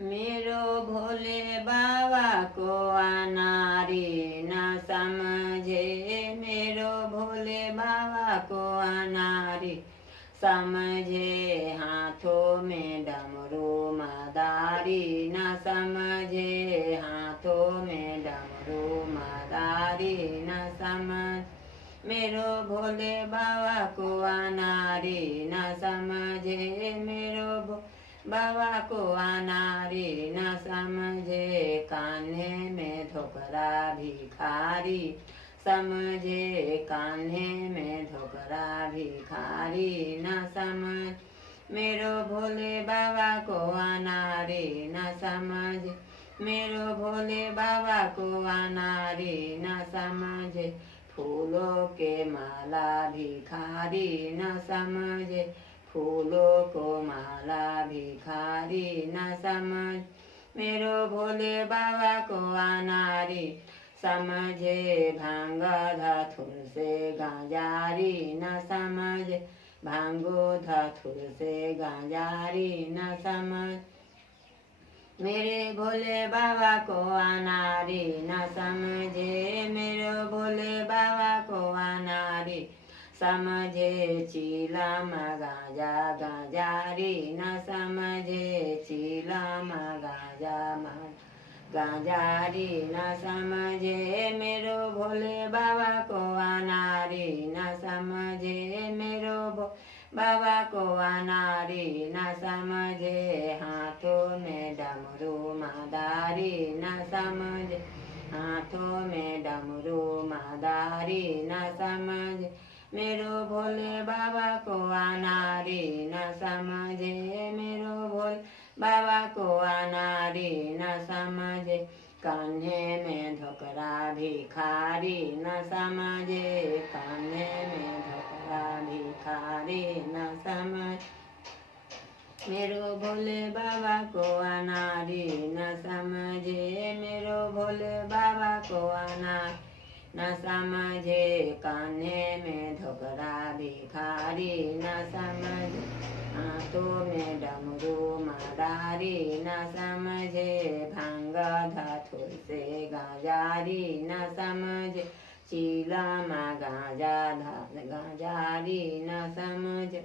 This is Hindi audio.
मेरो भोले बाबा को अनारी न समझे। मेरो भोले बाबा को अनारी समझे। हाथों में डमरू मदारी न समझे। हाथों में डमरू मदारी न समझ। मेरो भोले बाबा को अनारी न समझे। मेरो बाबा को अनारी न समझे। कान्हे में धोकरा भिखारी समझे। कान्हे में धोकरा भिखारी न समझ। मेरो भोले बाबा को अनारी न समझे। मेरो भोले बाबा को अनारी न समझे। फूलों के माला भिखारी न समझे। फूलों को माला भिखारी न समझ। मेरो भोले बाबा को अनारी समझे। भांग धतूर से गांजारी न समझ। भांगो धतूर से गांजारी न समझ। मेरे भोले बाबा को अनारी न समझे। मेरे भोले बाबा को अनारी समझे। चीलम गांजा गांजारी न समझे। चीलम गांजा गांजारी न समझे। मेरो भोले बाबा को अनारी न समझे। मेरो बाबा को अनारी न समझे। हाथों में डमरू मदारी न समझे। हाथों में डमरू मदारी न समझ। मेरो भोले बाबा को अनारी न समझे। मेरो भोले बाबा को अनारी न समझे। कान्हे में धोकरा भिखारी न समझे। कान्हे में धोकरा भिखारी न समझ। मेरो भोले बाबा को अनारी न समझे। मेरो भोले बाबा को अनारी न समझे। कान्हे में धोकरा भिखारी न समझे। हाथों में डमरू मदारी न समझे। भांग धतूर से गांजारी न समझे। चीलम गांजा गांजारी न समझ।